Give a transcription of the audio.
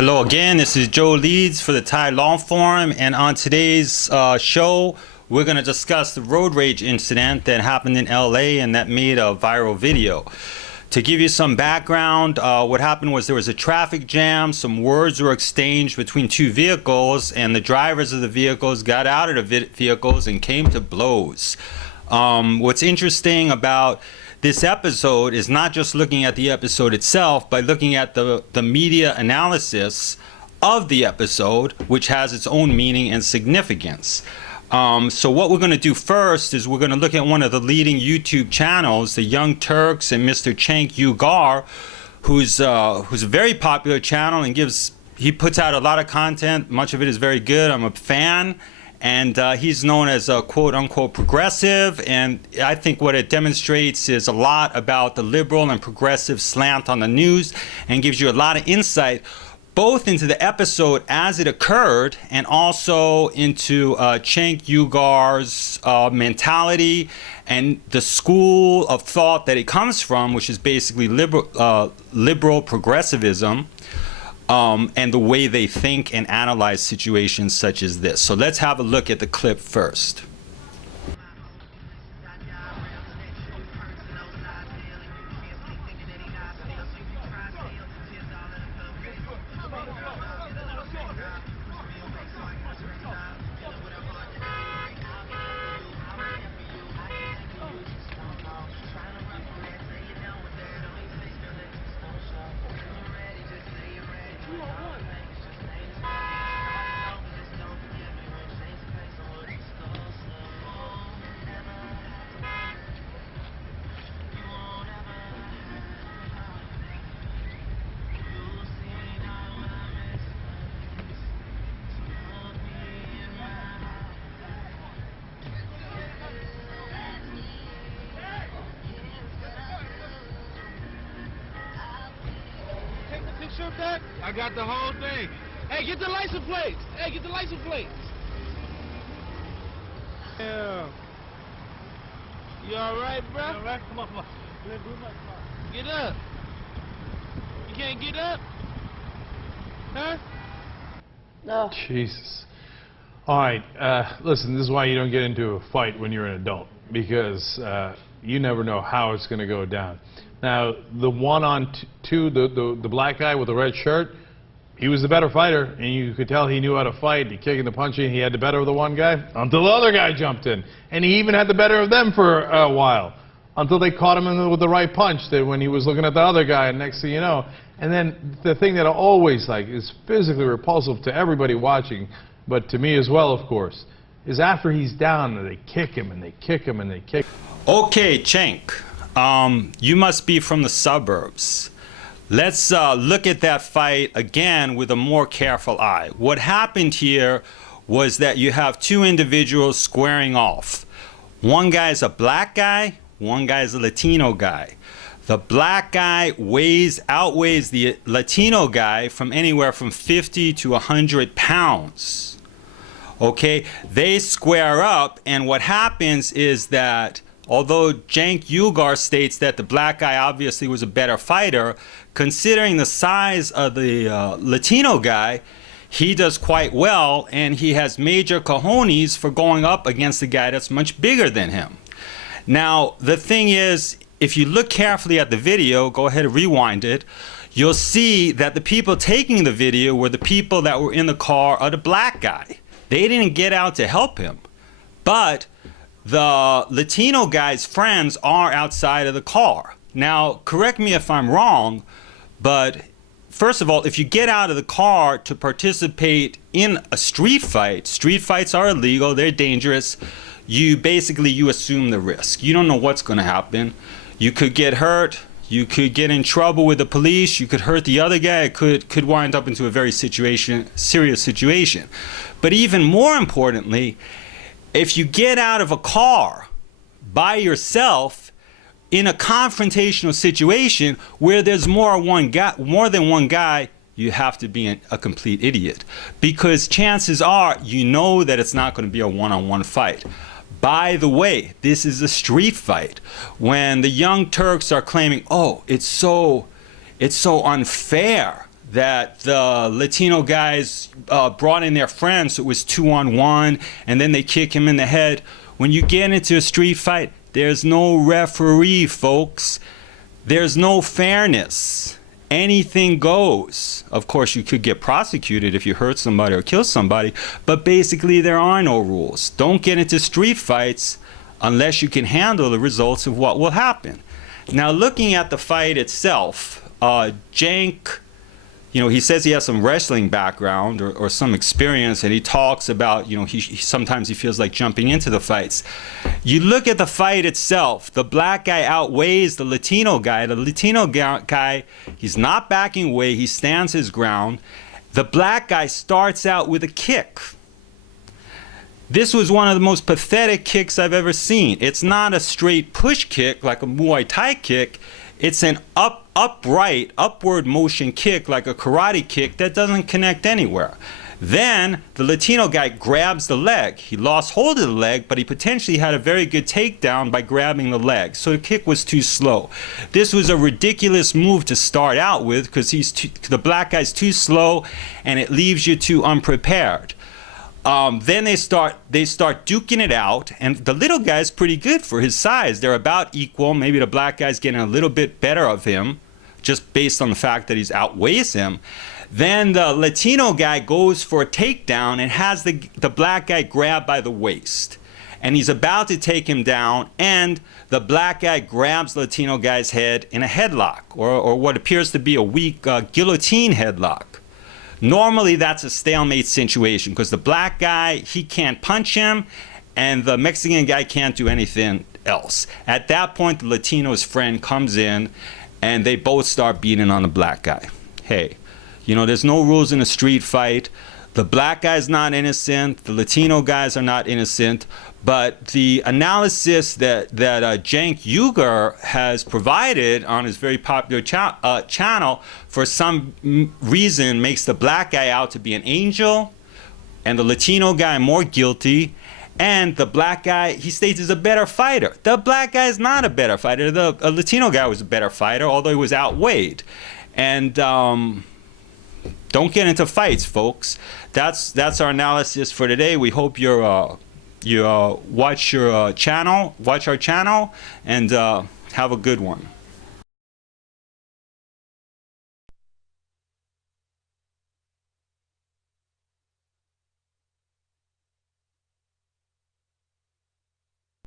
Hello again, this is Joe Leeds for the Thai Law Forum, and on today's show, we're going to discuss the road rage incident that happened in LA and that made a viral video. To give you some background, what happened was there was a traffic jam, some words were exchanged between two vehicles, and the drivers of the vehicles got out of the vehicles and came to blows. What's interesting about this episode is not just looking at the episode itself, but looking at the media analysis of the episode, which has its own meaning and significance. So what we're going to do first is we're going to look at one of the leading YouTube channels, the Young Turks and Mr. Cenk Uygur, who's a very popular channel and he puts out a lot of content. Much of it is very good. I'm a fan. And he's known as a quote-unquote progressive, and I think what it demonstrates is a lot about the liberal and progressive slant on the news and gives you a lot of insight both into the episode as it occurred and also into Cenk Uygur's mentality and the school of thought that it comes from, which is basically liberal progressivism. And the way they think and analyze situations such as this. So let's have a look at the clip first. Of that? I got the whole thing. Hey, get the license plates. Hey, get the license plates. Yeah. You all right, bro? All right. Come on. Get up. You can't get up? Huh? No. Jesus. All right. Listen, this is why you don't get into a fight when you're an adult, because you never know how it's going to go down. Now, the one on two, the black guy with the red shirt, he was the better fighter, and you could tell he knew how to fight. He kicking the punching, he had the better of the one guy until the other guy jumped in, and he even had the better of them for a while until they caught him with the right punch. That when he was looking at the other guy, and next thing you know, and then the thing that I always like is physically repulsive to everybody watching, but to me as well, of course, is after he's down, and they kick him and they kick him and they kick. Okay, Cenk. You must be from the suburbs. Let's look at that fight again with a more careful eye. What happened here was that you have two individuals squaring off. One guy is a black guy, one guy is a Latino guy. The black guy outweighs the Latino guy from anywhere from 50 to 100 pounds. Okay, they square up, and what happens is that although Cenk Uygur states that the black guy obviously was a better fighter, considering the size of the Latino guy, he does quite well, and he has major cojones for going up against a guy that's much bigger than him. Now, the thing is, if you look carefully at the video, go ahead and rewind it, you'll see that the people taking the video were the people that were in the car of the black guy. They didn't get out to help him, but the Latino guy's friends are outside of the car. Now, correct me if I'm wrong, but first of all, if you get out of the car to participate in a street fights are illegal, they're dangerous. You assume the risk. You don't know what's going to happen. You could get hurt. You could get in trouble with the police. You could hurt the other guy. It could wind up into a very serious situation. But even more importantly, if you get out of a car by yourself in a confrontational situation where there's more than one guy, you have to be a complete idiot, because chances are you know that it's not going to be a one-on-one fight. By the way, this is a street fight. When the Young Turks are claiming, oh, it's so unfair that the Latino guys brought in their friends. So it was 2-on-1, and then they kick him in the head. When you get into a street fight, there's no referee, folks. There's no fairness. Anything goes. Of course, you could get prosecuted if you hurt somebody or kill somebody, but basically there are no rules. Don't get into street fights unless you can handle the results of what will happen. Now, looking at the fight itself, Cenk, you know, he says he has some wrestling background or some experience, and he talks about, you know, he sometimes he feels like jumping into the fights. You look at the fight itself, the black guy outweighs the Latino guy. The Latino guy, he's not backing away, he stands his ground. The black guy starts out with a kick. This was one of the most pathetic kicks I've ever seen. It's not a straight push kick like a Muay Thai kick. It's an upright, upward motion kick like a karate kick that doesn't connect anywhere. Then the Latino guy grabs the leg. He lost hold of the leg, but he potentially had a very good takedown by grabbing the leg. So the kick was too slow. This was a ridiculous move to start out with because the black guy's too slow and it leaves you too unprepared. Then they start duking it out, and the little guy's pretty good for his size. They're about equal. Maybe the black guy's getting a little bit better of him, just based on the fact that he's outweighs him. Then the Latino guy goes for a takedown and has the black guy grabbed by the waist. And he's about to take him down, and the black guy grabs the Latino guy's head in a headlock, or what appears to be a weak guillotine headlock. Normally that's a stalemate situation because the black guy, he can't punch him, and the Mexican guy can't do anything else. At that point, the Latino's friend comes in, and they both start beating on the black guy. Hey, you know, there's no rules in a street fight. The black guy's not innocent. The Latino guys are not innocent. But the analysis that Cenk Uygur has provided on his very popular channel, for some reason, makes the black guy out to be an angel, and the Latino guy more guilty. And the black guy, he states, is a better fighter. The black guy is not a better fighter. The Latino guy was a better fighter, although he was outweighed. And don't get into fights, folks. That's our analysis for today. We hope you watch our channel, and have a good one.